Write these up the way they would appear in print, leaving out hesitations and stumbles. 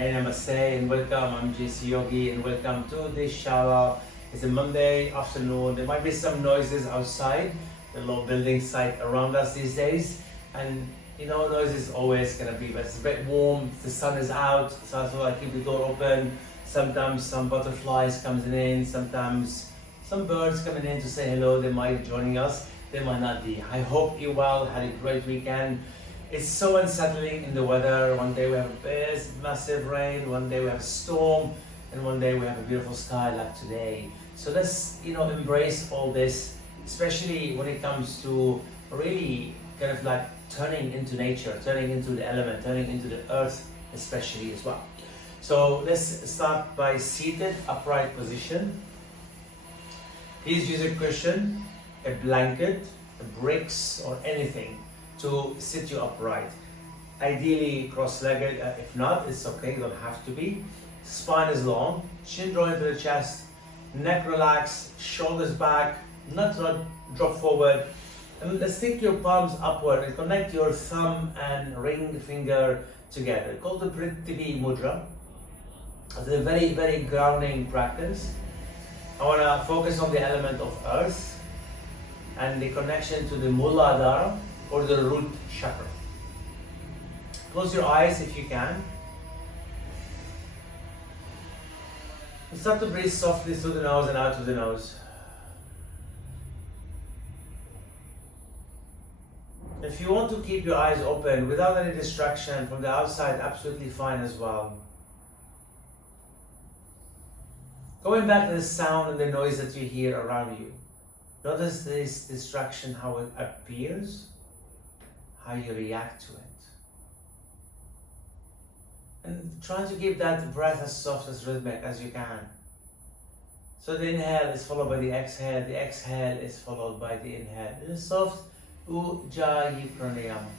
Hey, namaste and welcome. I'm JC Yogi and welcome to this Shala. It's a Monday afternoon. There might be some noises outside, the low building site around us these days. And noise is always gonna be, but it's a bit warm, the sun is out, so I thought I'd keep the door open. Sometimes some butterflies coming in, sometimes some birds coming in to say hello. They might be joining us, they might not be. I hope you well, had a great weekend. It's so unsettling in the weather. One day we have a massive rain, one day we have a storm, and one day we have a beautiful sky like today. So let's embrace all this, especially when it comes to really kind of like turning into nature, turning into the element, turning into the earth especially as well. So let's start by seated upright position. Please use a cushion, a blanket, bricks or anything to sit you upright. Ideally cross-legged, if not, it's okay, you don't have to be. Spine is long, chin drawn into the chest, neck relaxed, shoulders back, not drop forward. And let's take your palms upward and connect your thumb and ring finger together. Called the Prithvi Mudra. It's a very, very grounding practice. I want to focus on the element of earth and the connection to the Muladhara or the root chakra. Close your eyes if you can. And start to breathe softly through the nose and out through the nose. If you want to keep your eyes open without any distraction from the outside, absolutely fine as well. Going back to the sound and the noise that you hear around you. Notice this distraction, how it appears, how you react to it. And try to keep that breath as soft, as rhythmic as you can. So the inhale is followed by the exhale is followed by the inhale. It is soft Ujjayi Pranayama.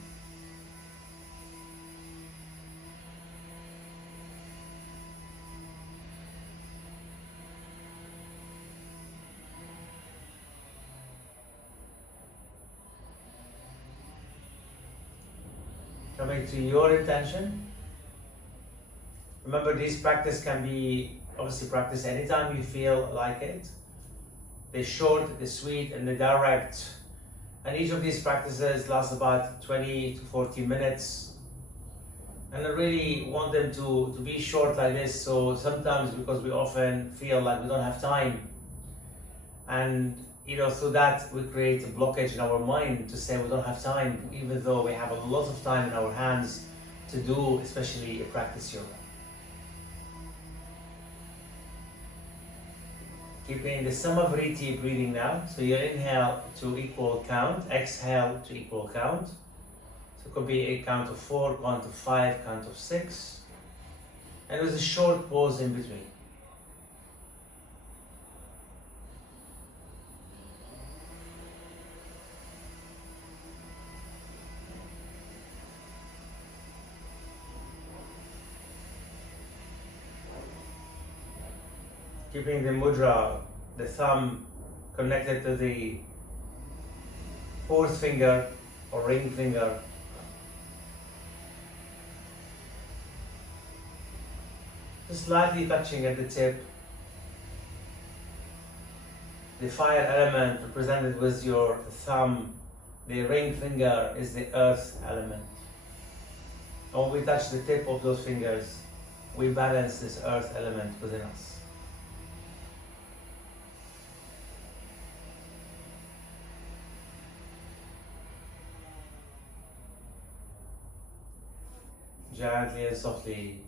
Coming to your intention. Remember, this practice can be obviously practiced anytime you feel like it. They're short, they're sweet, and they're direct. And each of these practices lasts about 20 to 40 minutes. And I really want them to be short like this. So sometimes, because we often feel like we don't have time, and through that we create a blockage in our mind to say we don't have time, even though we have a lot of time in our hands to do, especially a practice yoga. Keeping the Samavriti breathing now. So you inhale to equal count, exhale to equal count. So it could be a count of 4, count of 5, count of 6. And there's a short pause in between. Keeping the mudra, the thumb connected to the fourth finger or ring finger. Just slightly touching at the tip. The fire element represented with your thumb, the ring finger is the earth element. And when we touch the tip of those fingers, we balance this earth element within us. Gently and softly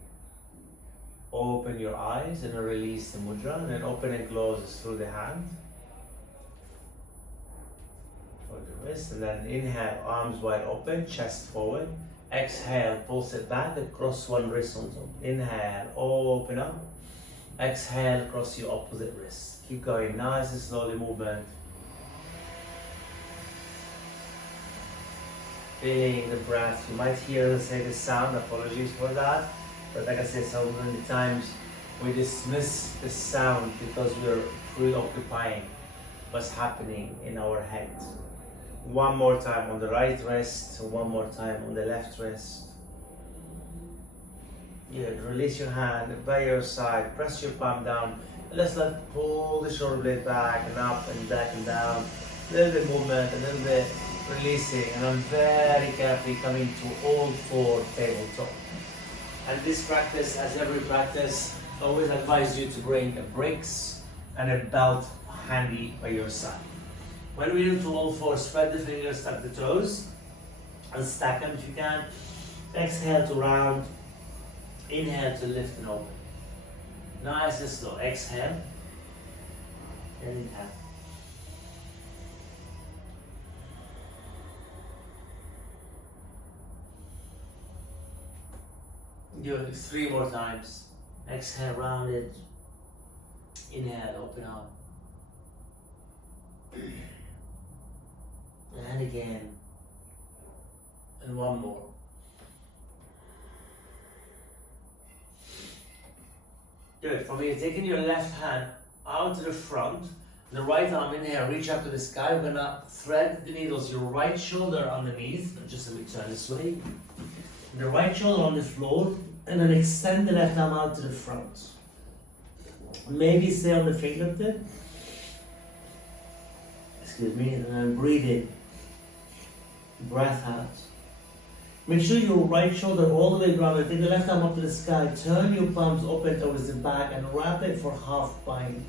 open your eyes and release the mudra, and then open and close through the hand or the wrist, and then inhale, arms wide open, chest forward. Exhale, pulse it back and cross one wrist on top. Inhale, open up. Exhale, cross your opposite wrist. Keep going, nice and slowly movement. Feeling the breath. You might hear us say the sound, apologies for that. But like I said, so many times we dismiss the sound because we're preoccupying what's happening in our head. One more time on the right wrist, one more time on the left wrist. Good. Release your hand by your side. Press your palm down. Let's pull the shoulder blade back and up and back and down. A little bit movement, a little bit releasing, and I'm very carefully coming to all four tabletop. And this practice, as every practice, I always advise you to bring a bricks and a belt handy by your side. When we do to all four, spread the fingers, tuck the toes, and stack them if you can. Exhale to round. Inhale to lift and open. Nice and slow. Exhale. And inhale. Good. 3 more times. Exhale, round it. Inhale, open up. And again. And one more. Good. From here, taking your left hand out to the front, the right arm in here, reach up to the sky. We're gonna thread the needles, your right shoulder underneath. Just let me turn this way. The right shoulder on the floor, and then extend the left arm out to the front. Maybe stay on the fingertip. Excuse me, and then breathe in. Breath out. Make sure your right shoulder all the way grounded. Take the left arm up to the sky. Turn your palms open towards the back and wrap it for half bind.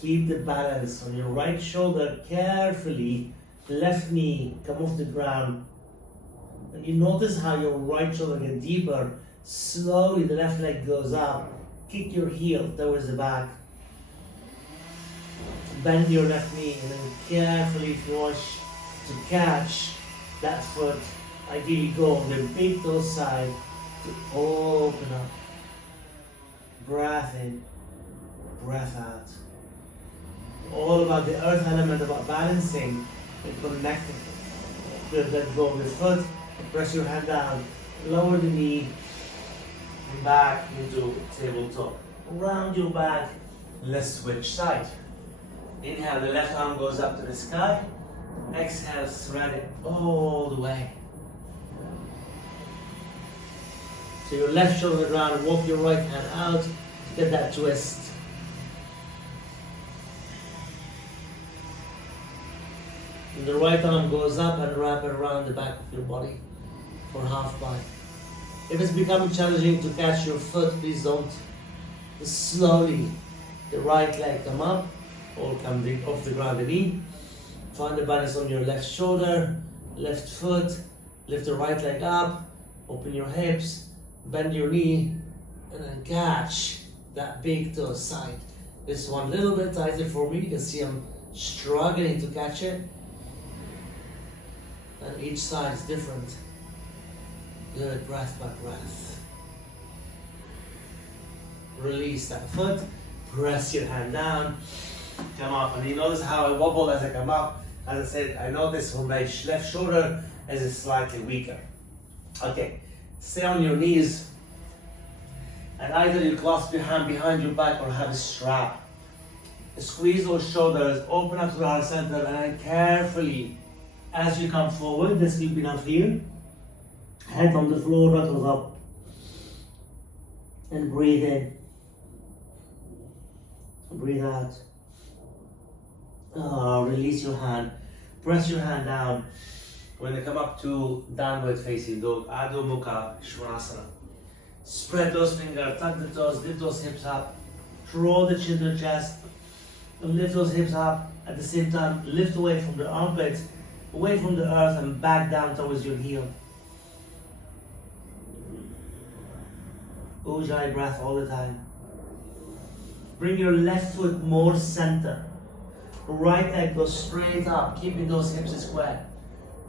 Keep the balance on your right shoulder carefully. Left knee come off the ground. And you notice how your right shoulder gets deeper. Slowly the left leg goes up. Kick your heel towards the back. Bend your left knee and then carefully, if you want to catch that foot, ideally go on the big toe side to open up. Breath in, breath out. All about the earth element, about balancing and connecting. Good, let go of the foot, press your hand down, lower the knee, and back into tabletop. Round your back, let's switch side. Inhale, the left arm goes up to the sky. Exhale, thread it all the way. So your left shoulder ground, walk your right hand out to get that twist. And the right arm goes up and wrap it around the back of your body for half bind. If it's becoming challenging to catch your foot, please don't. Just slowly, the right leg come up, or come off the ground the knee. Find the balance on your left shoulder, left foot, lift the right leg up, open your hips, bend your knee, and then catch that big toe side. This one a little bit tighter for me, you can see I'm struggling to catch it. And each side is different. Good, breath by breath. Release that foot, press your hand down, come up, and you notice how I wobble as I come up. As I said, I notice when my left shoulder is slightly weaker. Okay, stay on your knees, and either you clasp your hand behind your back or have a strap. Squeeze those shoulders, open up to the heart center, and then carefully, as you come forward, just keep enough here. Head on the floor, knuckles up, and breathe in. Breathe out. Release your hand. Press your hand down. We're going to come up to downward facing dog, Adho Mukha Svanasana. Spread those fingers, tuck the toes, lift those hips up. Draw the chin to the chest. And lift those hips up. At the same time, lift away from the armpits, away from the earth, and back down towards your heel. Ujjayi breath all the time. Bring your left foot more center. Right leg goes straight up, keeping those hips square.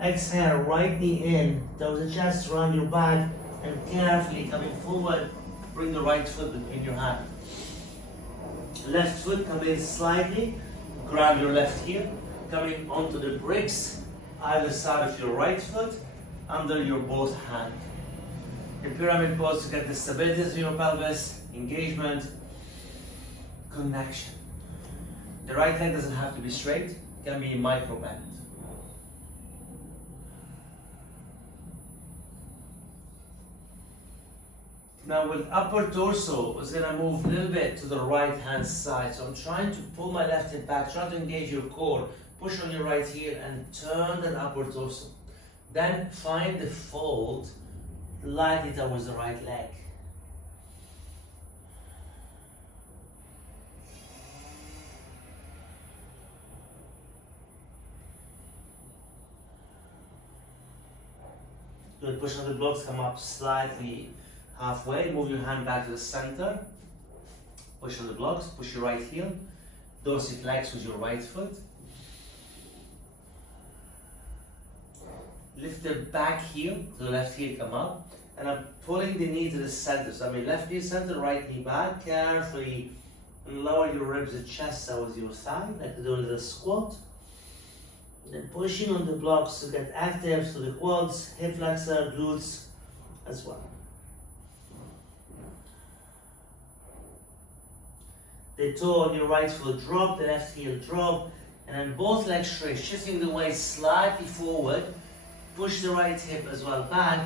Exhale, right knee in, towards the chest, around your back, and carefully coming forward, bring the right foot between your hands. Left foot come in slightly, grab your left heel, coming onto the bricks, either side of your right foot, under your both hands. In pyramid pose to get the stability of your pelvis, engagement, connection. The right leg doesn't have to be straight, it can be micro bend. Now with upper torso, is gonna move a little bit to the right hand side. So I'm trying to pull my left hip back, try to engage your core, push on your right heel and turn that upper torso. Then find the fold lightly towards the right leg. Good, push on the blocks, come up slightly halfway, move your hand back to the center, push on the blocks, push your right heel, dorsiflex with your right foot. Lift the back heel, the left heel come up, and I'm pulling the knee to the center. So I mean left knee center, right knee back, carefully lower your ribs, the chest towards your thigh, like doing a little squat. And then pushing on the blocks to get active, so the quads, hip flexor, glutes as well. The toe on your right foot drop, the left heel drop, and then both legs straight, shifting the weight slightly forward. Push the right hip as well back,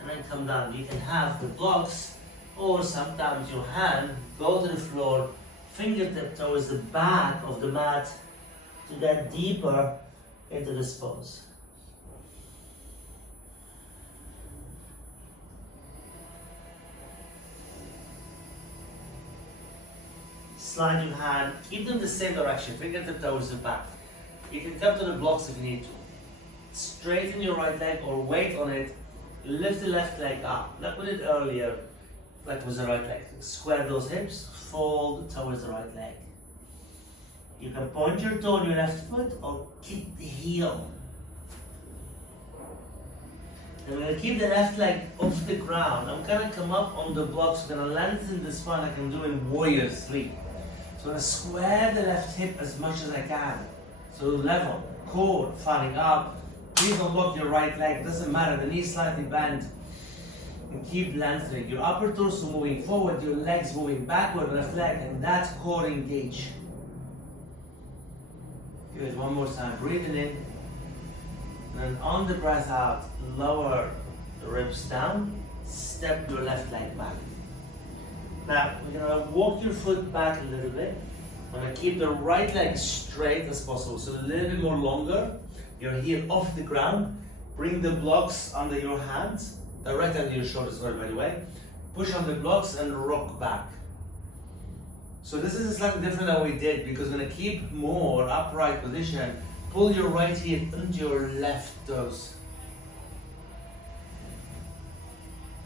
and then come down. You can have the blocks, or sometimes your hand go to the floor, fingertip towards the back of the mat to get deeper into this pose. Slide your hand, keep them the same direction, fingertip towards the back. You can come to the blocks if you need to. Straighten your right leg or weight on it, lift the left leg up, like we did earlier, like with the right leg. Square those hips, fold towards the right leg. You can point your toe on your left foot or kick the heel. And we're going to keep the left leg off the ground. I'm going to come up on the blocks, I'm going to lengthen the spine like I'm doing Warrior 3. So I'm going to square the left hip as much as I can. So level, core, fanning up. Please don't lock your right leg, doesn't matter, the knee slightly bent. And keep lengthening. Your upper torso moving forward, your legs moving backward, left leg, and that's core engage. Good, one more time, breathing in. And then on the breath out, lower the ribs down, step your left leg back. Now, we're gonna walk your foot back a little bit. I'm gonna keep the right leg straight as possible, so a little bit more longer. Your heel off the ground, bring the blocks under your hands, direct under your shoulders, by the way. Push on the blocks and rock back. So this is slightly different than we did because we're going to keep more upright position. Pull your right heel into your left toes.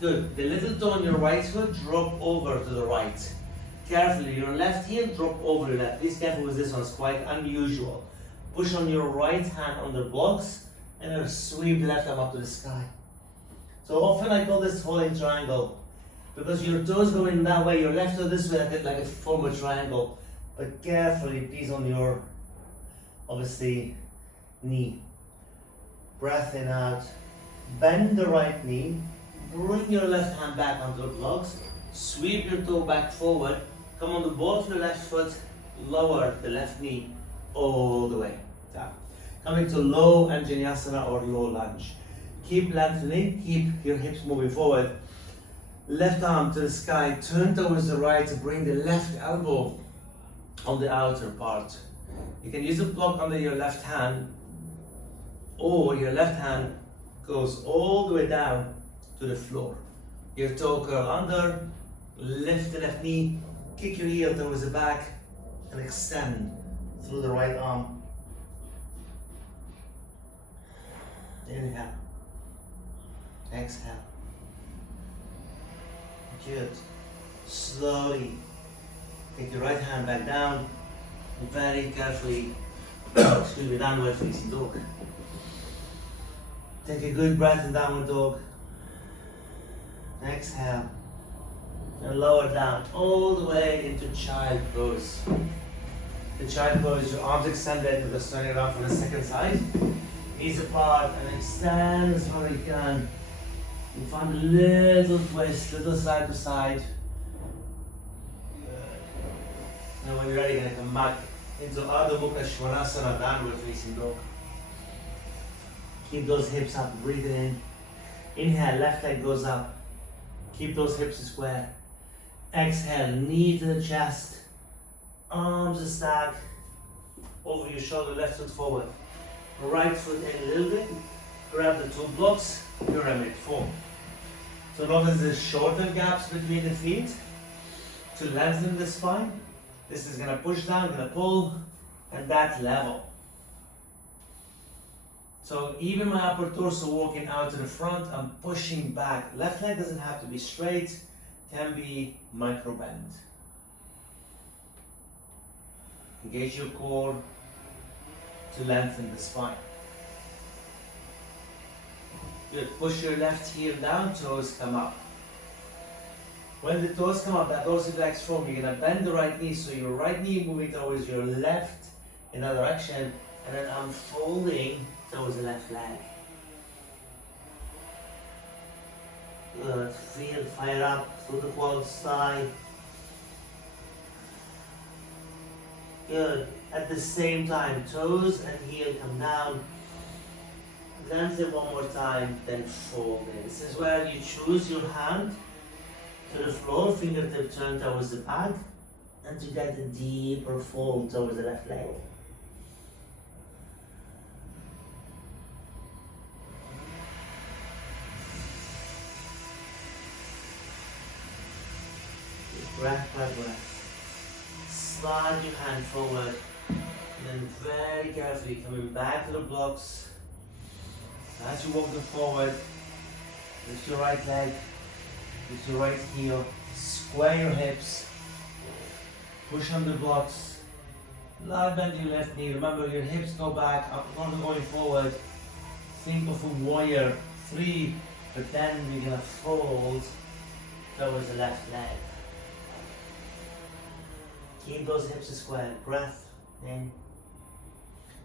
Good. The little toe on your right foot, drop over to the right. Carefully, your left heel, drop over your left. Please careful with this one, it's quite unusual. Push on your right hand on the blocks and then sweep the left arm up to the sky. So often I call this falling triangle because your toes going that way, your left toe this way, like a form a triangle. But carefully, please, on your, obviously, knee. Breath in, out. Bend the right knee. Bring your left hand back onto the blocks. Sweep your toe back forward. Come on the ball of your left foot. Lower the left knee all the way down. Coming to low Anjaneyasana or low lunge. Keep lengthening, keep your hips moving forward. Left arm to the sky, turn towards the right to bring the left elbow on the outer part. You can use a block under your left hand, or your left hand goes all the way down to the floor. Your toe curl under, lift the left knee, kick your heel towards the back, and extend through the right arm. Inhale. Exhale. Good. Slowly take your right hand back down. Very carefully. Excuse me, downward facing dog. Take a good breath in downward dog. Exhale. And lower down all the way into child pose. The child pose, your arms extended with the turning around from the second side. Knees apart and extend as far as you can. You find a little twist, little side to side. And when you're ready, you're going to come back into Ardha Mukha Svanasana, downward facing dog. Keep those hips up, breathing in. Inhale, left leg goes up. Keep those hips square. Exhale, knee to the chest. Arms stack. Over your shoulder, left foot forward. Right foot in a little bit. Grab the two blocks, pyramid form. So notice the shorter gaps between the feet to lengthen the spine. This is gonna push down, gonna pull, and that's level. So even my upper torso walking out to the front, I'm pushing back. Left leg doesn't have to be straight, can be micro bend. Engage your core to lengthen the spine. Good. Push your left heel down, toes come up. When the toes come up, that dorsiflex form, you're gonna bend the right knee, so your right knee moving towards your left in that direction, and then I'm folding towards the left leg. Good. Feel fire up through the quad side. Good. At the same time, toes and heel come down. Lengthen one more time, then fold in. This is where you choose your hand to the floor, fingertip turn towards the back, and to get a deeper fold towards the left leg. Breath by breath. Slide your hand forward, and then very carefully coming back to the blocks. As you walk them forward, lift your right leg, lift your right heel, square your hips, push on the blocks, light bend your left knee. Remember your hips go back, up going forward. Think of a warrior 3, but then we're gonna fold towards the left leg. Keep those hips square, breath in.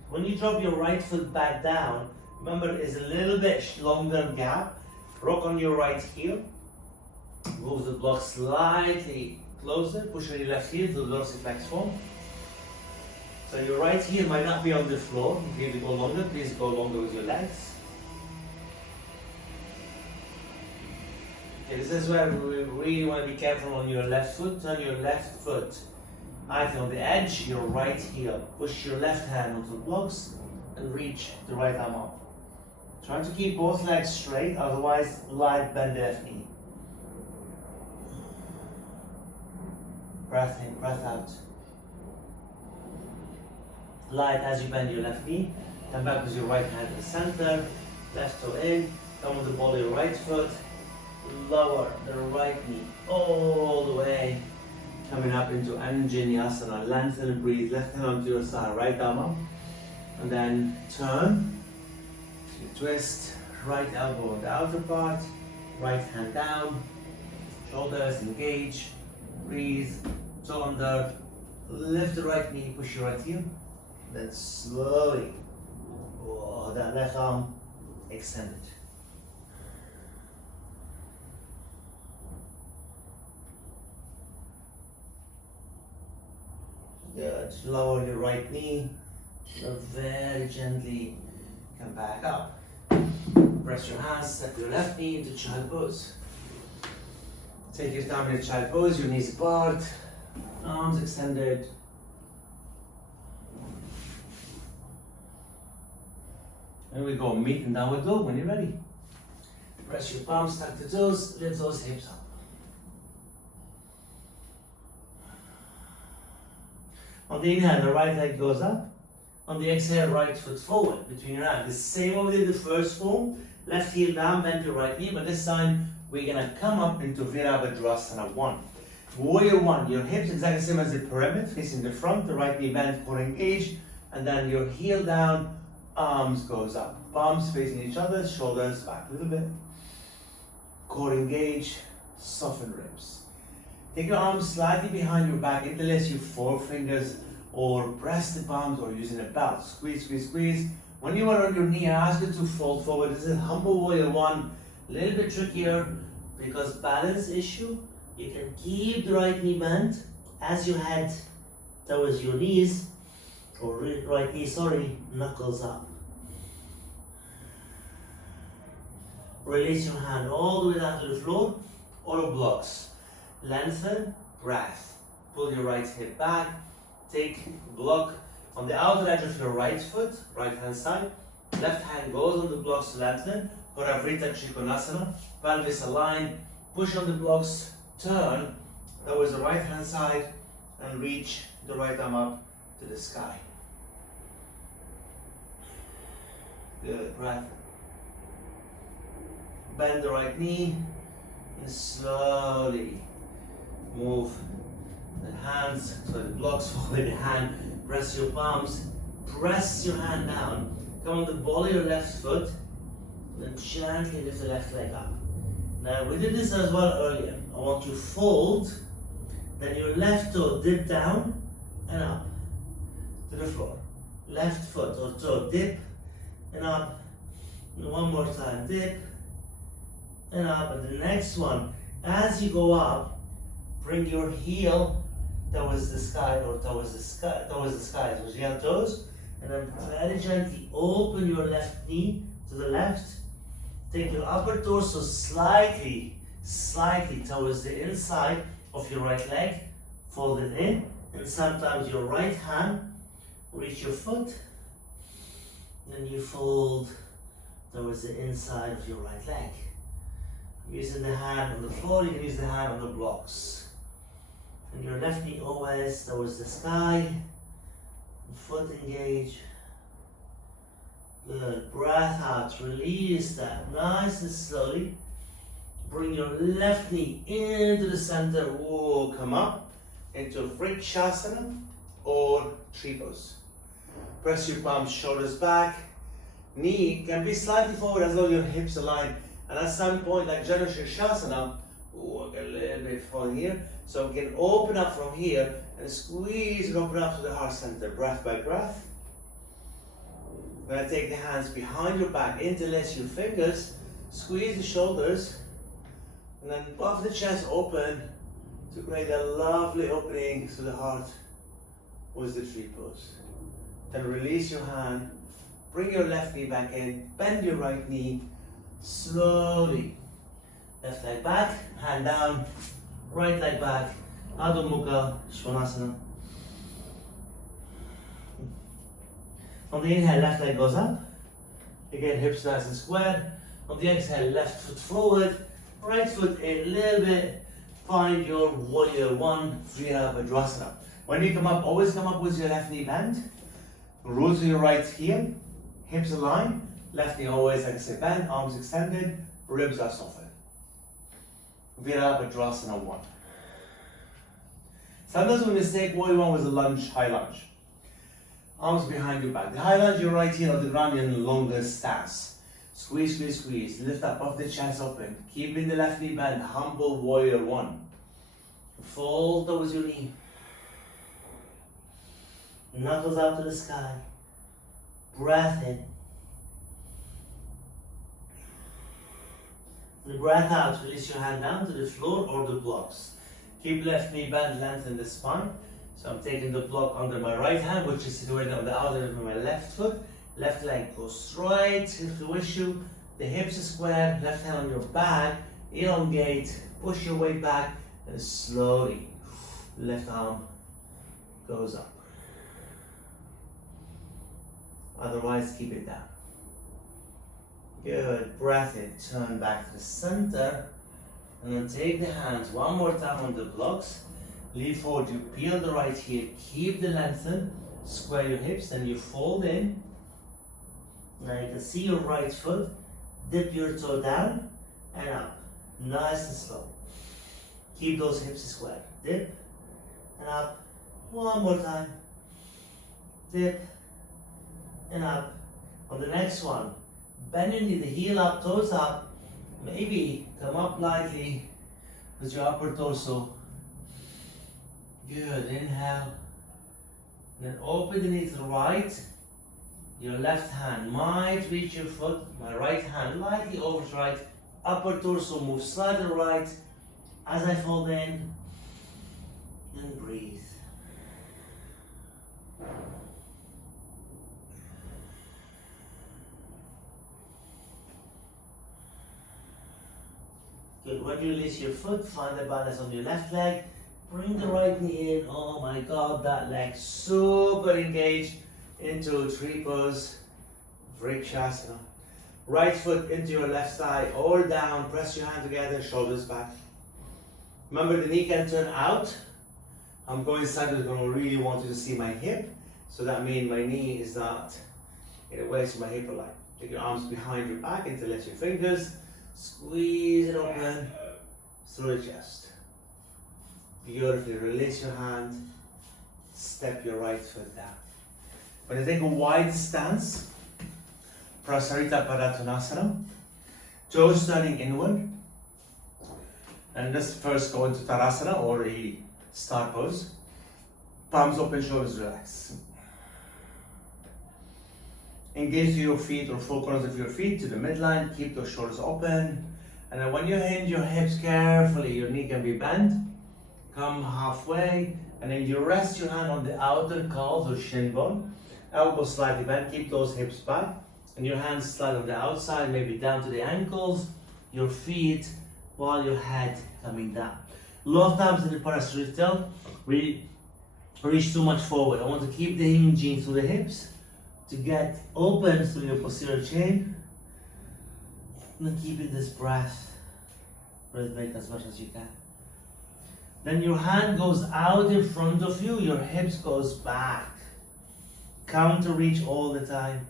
When you drop your right foot back down, remember, it's a little bit longer gap. Rock on your right heel. Move the block slightly closer. Push on your left heel to the dorsiflex form. So your right heel might not be on the floor. If you need to go longer, please go longer with your legs. Okay, this is where we really want to be careful on your left foot. Turn your left foot either on the edge, your right heel. Push your left hand onto the blocks and reach the right arm up. Try to keep both legs straight, otherwise light bend the left knee. Breath in, breath out. Light as you bend your left knee. Come back with your right hand in the center. Left toe in. Come with the ball of your right foot. Lower the right knee all the way. Coming up into Anjaneyasana. Lengthen and breathe. Left hand onto your side. Right arm up. And then turn. Twist, right elbow on the outer part, right hand down, shoulders engage, breathe, toe under, lift the right knee, push your right heel, then slowly, that left arm extended. Good, lower your right knee, very gently come back up. Press your hands, step your left knee into child pose. Take your time in child pose, your knees apart, arms extended. And we go meet and downward dog when you're ready. Press your palms, tuck the toes, lift those hips up. On the inhale, the right leg goes up. On the exhale, right foot forward between your hands. The same way we did the first form. Left heel down, bend your right knee, but this time we're gonna come up into Virabhadrasana 1. Warrior 1, your hips exactly the same as the pyramid, facing the front, the right knee bent, core engaged, and then your heel down, arms goes up. Palms facing each other, shoulders back a little bit. Core engaged, soften ribs. Take your arms slightly behind your back, interlace your forefingers, or press the palms, or using a belt. Squeeze, squeeze, squeeze. When you are on your knee, I ask you to fold forward. This is humble warrior 1. A little bit trickier because balance issue. You can keep the right knee bent as you head towards your knees, or right knee, sorry, knuckles up. Release your hand all the way down to the floor. or blocks. Lengthen, breath. Pull your right hip back. Take block on the outer edge of your right foot, right hand side. Left hand goes on the blocks to lengthen. Paravrita Trikonasana. Pelvis aligned. Push on the blocks. Turn towards the right hand side and reach the right arm up to the sky. Good, breath. Bend the right knee and slowly move the hands so the blocks fall in the hand. Press your palms, press your hand down. Come on the ball of your left foot, and then gently lift the left leg up. Now we did this as well earlier. I want you to fold, then your left toe dip down and up to the floor. Left foot or toe dip and up. And one more time, dip and up. And the next one, as you go up, bring your heel towards the sky or towards the sky, so you have toes, and then very gently open your left knee to the left. Take your upper torso slightly towards the inside of your right leg, fold it in, and sometimes your right hand reach your foot, then you fold towards the inside of your right leg. Using the hand on the floor, you can use the hand on the blocks. And your left knee always towards the sky, foot engage. Good, breath out, release that nice and slowly. Bring your left knee into the center, come up into Vrikshasana or tree pose. Press your palms, shoulders back. Knee can be slightly forward as though your hips align. And at some point, like Janu Shirshasana, a little bit from here. So we can open up from here and squeeze and open up to the heart center, breath by breath. We're going to take the hands behind your back, interlace your fingers, squeeze the shoulders, and then puff the chest open to create a lovely opening to the heart with the tree pose. Then release your hand, bring your left knee back in, bend your right knee, slowly. Left leg back, hand down, right leg back, Adho Mukha Svanasana. On the inhale, left leg goes up. Again, hips nice and square. On the exhale, left foot forward, right foot in a little bit. Find your warrior one, Virabhadrasana. When you come up, always come up with your left knee bent. Root to your right heel, hips aligned. Left knee always, like I say, bent, arms extended, ribs are softened. Virabhadrasana 1. Sometimes we mistake warrior 1 with a lunge, high lunge. Arms behind your back. The high lunge, your right heel on the ground in longest stance. Squeeze, squeeze, squeeze. Lift up off the chest open. Keeping the left knee bent. Humble warrior 1. Fold towards your knee. Knuckles out to the sky. Breath in. The breath out, release your hand down to the floor or the blocks. Keep left knee bent, lengthen the spine. So I'm taking the block under my right hand, which is situated on the outer edge of my left foot. Left leg goes straight if you wish to. The hips are square, left hand on your back, elongate, push your weight back, and slowly, left arm goes up. Otherwise, keep it down. Good, breath in, turn back to the center, and then take the hands one more time on the blocks. Lean forward, you peel the right heel, keep the lengthen, square your hips, then you fold in. Now you can see your right foot, dip your toe down and up, nice and slow. Keep those hips square, dip and up, one more time, dip and up. On the next one, bend your knee, the heel up, toes up, maybe come up lightly with your upper torso. Good, inhale, and then open the knee to the right. Your left hand might reach your foot, my right hand lightly over to right, upper torso move slightly right. As I fold in, and breathe. Good. When you release your foot, find the balance on your left leg. Bring the right knee in. Oh my God, that leg super engaged into tree pose, vrikshasana. Right foot into your left thigh, all down. Press your hand together, shoulders back. Remember, the knee can turn out. I'm going sideways because I really want you to see my hip. So that means my knee is not in the way, so my hip aligned. Take your arms behind your back, interlace your fingers. Squeeze it open through your chest. Beautifully release your hand. Step your right foot down. When you take a wide stance, Prasarita Padottanasana, toes turning inward. And let's first go into Tadasana or a star pose. Palms open, shoulders relax. Engage your feet or full corners of your feet to the midline. Keep those shoulders open. And then when you hinge your hips carefully, your knee can be bent. Come halfway. And then you rest your hand on the outer calves or shin bone. Elbows slightly bent. Keep those hips back. And your hands slide on the outside, maybe down to the ankles. Your feet while your head coming down. A lot of times in the Parasuriya tilt, we reach too much forward. I want to keep the hinging through the hips to get open through your posterior chain. And keeping this breath rhythmic as much as you can. Then your hand goes out in front of you, your hips goes back. Counter reach all the time.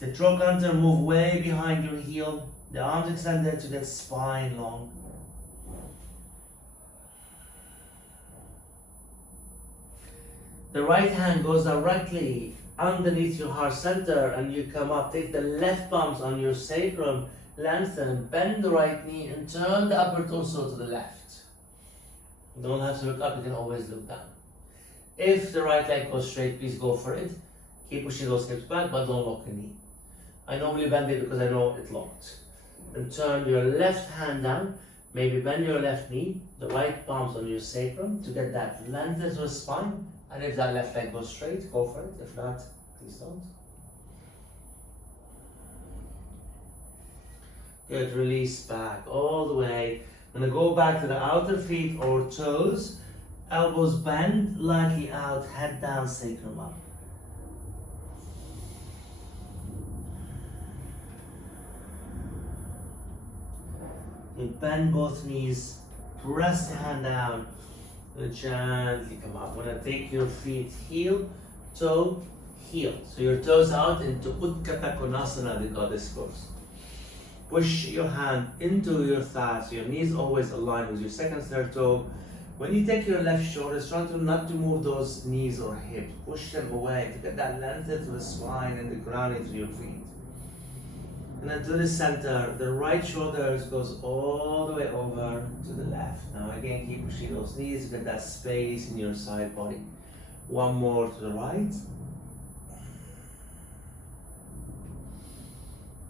The trochanter move way behind your heel. The arms extended to get spine long. The right hand goes directly underneath your heart center and you come up. Take the left palms on your sacrum, lengthen, bend the right knee and turn the upper torso to the left. You don't have to look up, you can always look down. If the right leg goes straight, please go for it. Keep pushing those hips back, but don't lock the knee. I normally bend it because I know it's locked. Then turn your left hand down, maybe bend your left knee, the right palms on your sacrum to get that length to the spine. And if that left leg goes straight, go for it. If not, please don't. Good, release back all the way. I'm gonna go back to the outer feet or toes. Elbows bend, lightly out, head down, sacrum up. You bend both knees, press the hand down, and gently come up. We're gonna take your feet heel, toe, heel. So your toes out into Utthita Konasana, the goddess pose. Push your hand into your thigh, so your knees always align with your second, third toe. When you take your left shoulder, try to not to move those knees or hips. Push them away to get that length to the spine and the grounding to your feet. And then to the center, the right shoulder goes all the way over to the left. Now again, keep pushing those knees, get that space in your side body. One more to the right.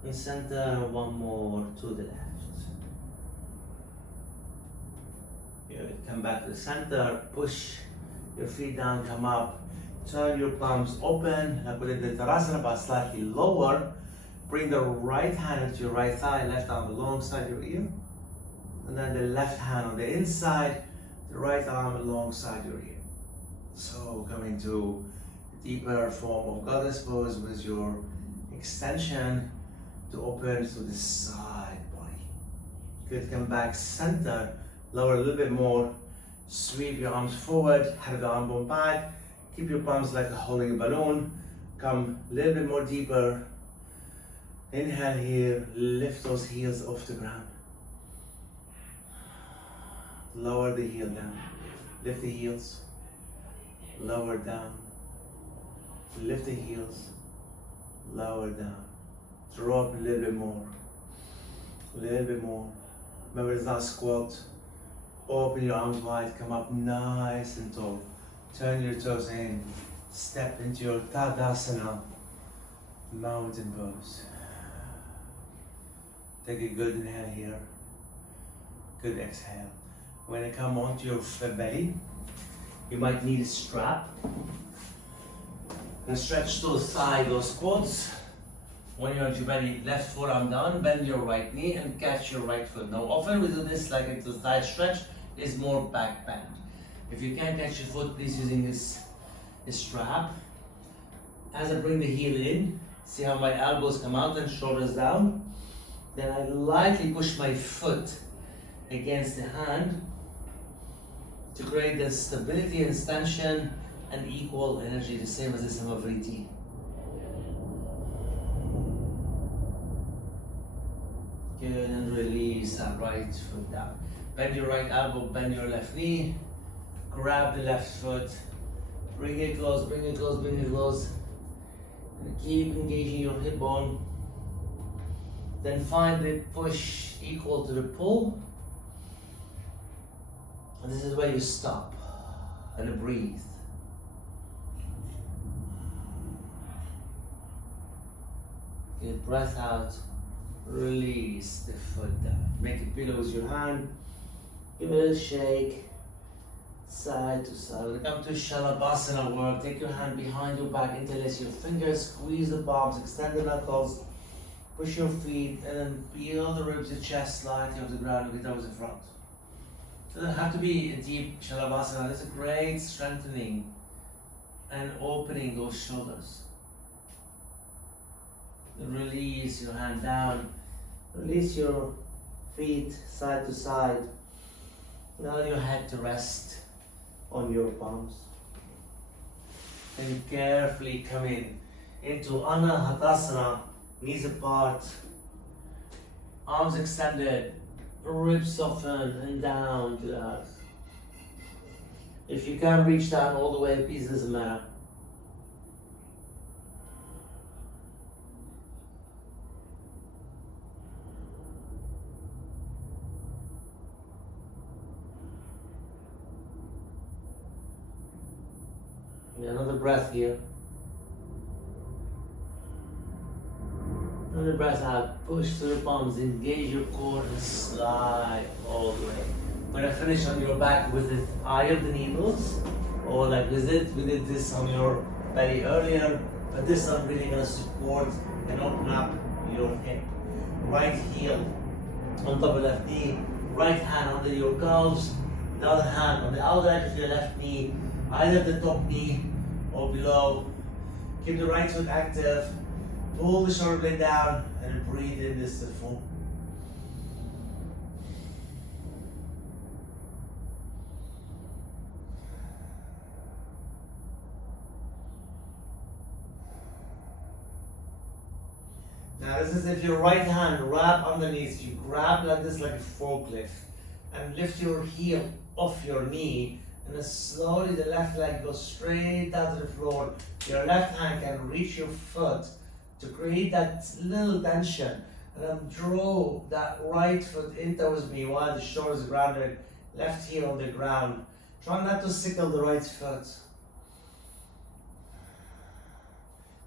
And center, one more to the left. Good. Come back to the center, push your feet down, come up. Turn your palms open, like we did the Tadasana, but slightly lower. Bring the right hand into your right thigh, left arm alongside your ear. And then the left hand on the inside, the right arm alongside your ear. So coming to a deeper form of goddess pose with your extension to open to the side body. Good, come back center, lower a little bit more. Sweep your arms forward, head the arm bone back. Keep your palms like holding a balloon. Come a little bit more deeper. Inhale here, lift those heels off the ground. Lower the heel down. Lift the heels. Lower down. Lift the heels. Lower down. Drop a little bit more. A little bit more. Remember, it's not squat. Open your arms wide, come up nice and tall. Turn your toes in. Step into your Tadasana, mountain pose. Take a good inhale here. Good exhale. When you come onto your belly, you might need a strap. And stretch those thighs, those quads. When you're on your belly, left forearm down, bend your right knee and catch your right foot. Now often we do this like into thigh stretch, is more back bend. If you can't catch your foot, please using this strap. As I bring the heel in, see how my elbows come out and shoulders down. Then I lightly push my foot against the hand to create the stability and extension and equal energy, the same as the Samavriti. Good, and release that right foot down. Bend your right elbow, bend your left knee, grab the left foot, bring it close, bring it close, bring it close, and keep engaging your hip bone. Then find the push equal to the pull. And this is where you stop and breathe. Good, breath out, release the foot down. Make a pillow with your hand, give it a little shake, side to side. We're gonna come to Shalabhasana work. Take your hand behind your back, interlace your fingers, squeeze the palms, extend the knuckles, push your feet, and then peel the ribs, your chest slightly off the ground, get towards the front. So it doesn't have to be a deep Shalabhasana. There's a great strengthening and opening those shoulders. Then release your hand down, release your feet side to side. Allow your head to rest on your palms. And carefully come into Anahatasana, knees apart, arms extended, ribs soften and down to the earth. If you can't reach down all the way, please doesn't matter. Another breath here. Another breath out. Push through the palms. Engage your core and slide all the way. When I finish on your back with the eye of the needles, or like we did this on your belly earlier, but this I'm really going to support and open up your hip. Right heel on top of left knee. Right hand under your calves. The other hand on the outer edge of your left knee, either the top knee or below. Keep the right foot active. Pull the shoulder blade down and breathe in this to full. Now this is if your right hand wrap underneath, you grab like this like a forklift and lift your heel off your knee, and then slowly the left leg goes straight down to the floor. Your left hand can reach your foot to create that little tension, and then draw that right foot in towards me while the shoulders are grounded, left heel on the ground. Try not to sickle the right foot.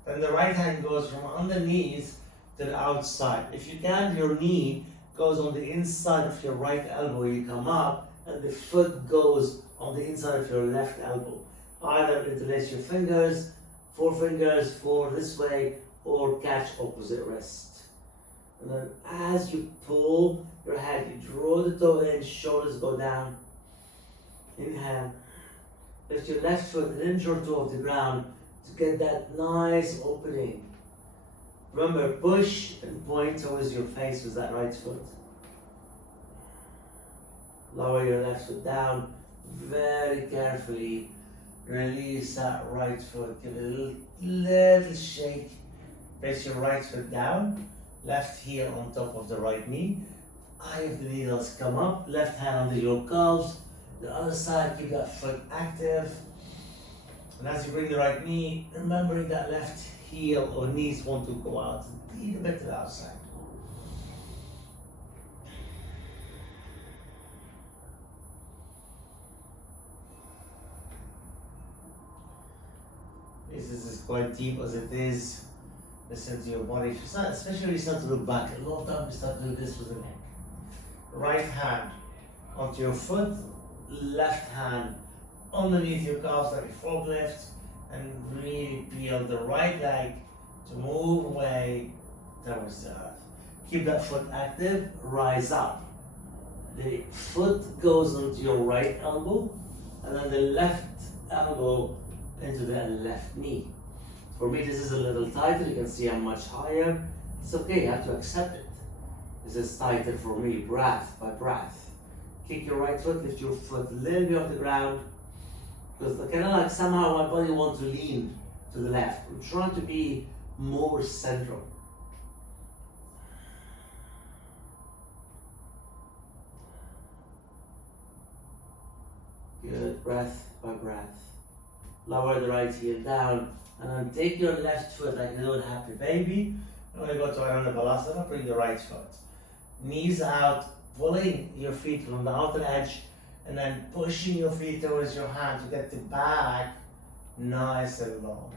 Then the right hand goes from underneath to the outside. If you can, your knee goes on the inside of your right elbow, you come up, and the foot goes on the inside of your left elbow. Either interlace your fingers, four this way, or catch opposite wrist. And then as you pull your head, you draw the toe in, shoulders go down. Inhale. Lift your left foot and inch or two off the ground to get that nice opening. Remember, push and point towards your face with that right foot. Lower your left foot down very carefully. Release that right foot. Give it a little shake. Place your right foot down. Left heel on top of the right knee. Eye of the needles come up. Left hand under your calves. The other side, keep that foot active. And as you bring the right knee, remembering that left heel or knees want to go out. Lead a bit to the outside. This is quite deep as it is. Listen to your body. Especially when you start to look back. A lot of times we start to do this with the neck. Right hand onto your foot. Left hand underneath your calves like a forklift. And really peel the right leg to move away towards the earth. Keep that foot active, rise up. The foot goes onto your right elbow, and then the left elbow into the left knee. For me, this is a little tighter. You can see I'm much higher. It's okay, you have to accept it. This is tighter for me, breath by breath. Kick your right foot, lift your foot a little bit off the ground. Because kind of like somehow my body wants to lean to the left. I'm trying to be more central. Good, breath by breath. Lower the right heel down, and then take your left foot like a little happy baby. I'm going to go to Arana Balasana, bring the right foot. Knees out, pulling your feet from the outer edge, and then pushing your feet towards your hand to get the back nice and long.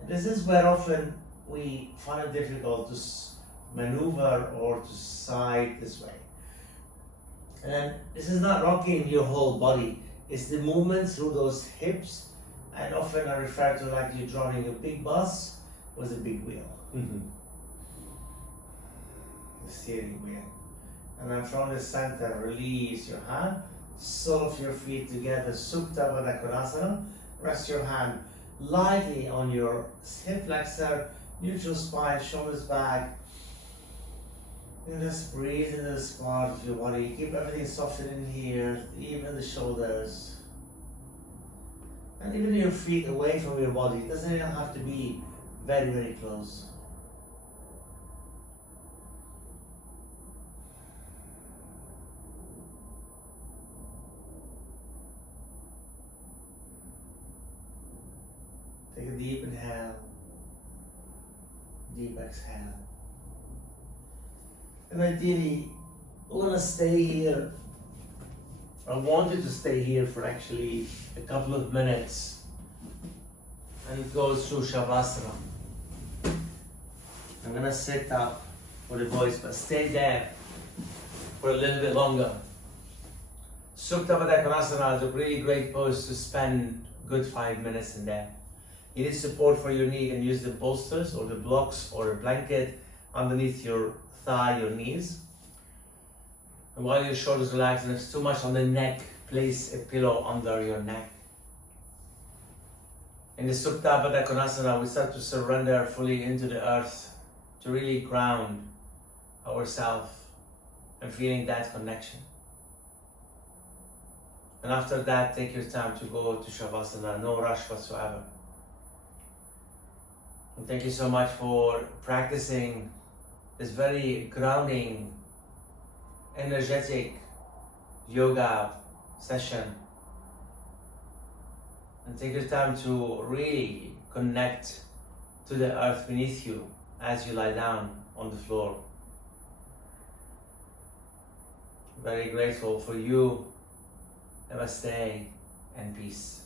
And this is where often we find it difficult to maneuver or to side this way. And this is not rocking your whole body. It's the movement through those hips, and often I refer to like you're driving a big bus with a big wheel. The steering wheel. And then from the center, release your hand, sole of your feet together, Supta Baddha Konasana. Rest your hand lightly on your hip flexor, neutral spine, shoulders back. And just breathe into this part of your body. Keep everything softened in here, even the shoulders. And even your feet away from your body. It doesn't even have to be very, very close. Take a deep inhale, deep exhale. And ideally, we're gonna stay here. I want you to stay here for actually a couple of minutes and go through Shavasana. I'm gonna sit up for the voice, but stay there for a little bit longer. Supta Baddha Konasana is a really great pose to spend a good 5 minutes in there. You need support for your knee and use the bolsters or the blocks or a blanket underneath your thigh, your knees. And while your shoulders relax, and if it's too much on the neck, place a pillow under your neck. In the Supta Baddha Konasana, we start to surrender fully into the earth to really ground ourselves and feeling that connection. And after that, take your time to go to Shavasana, no rush whatsoever. And thank you so much for practicing this very grounding, energetic yoga session. And take your time to really connect to the earth beneath you as you lie down on the floor. Very grateful for you. Namaste and peace.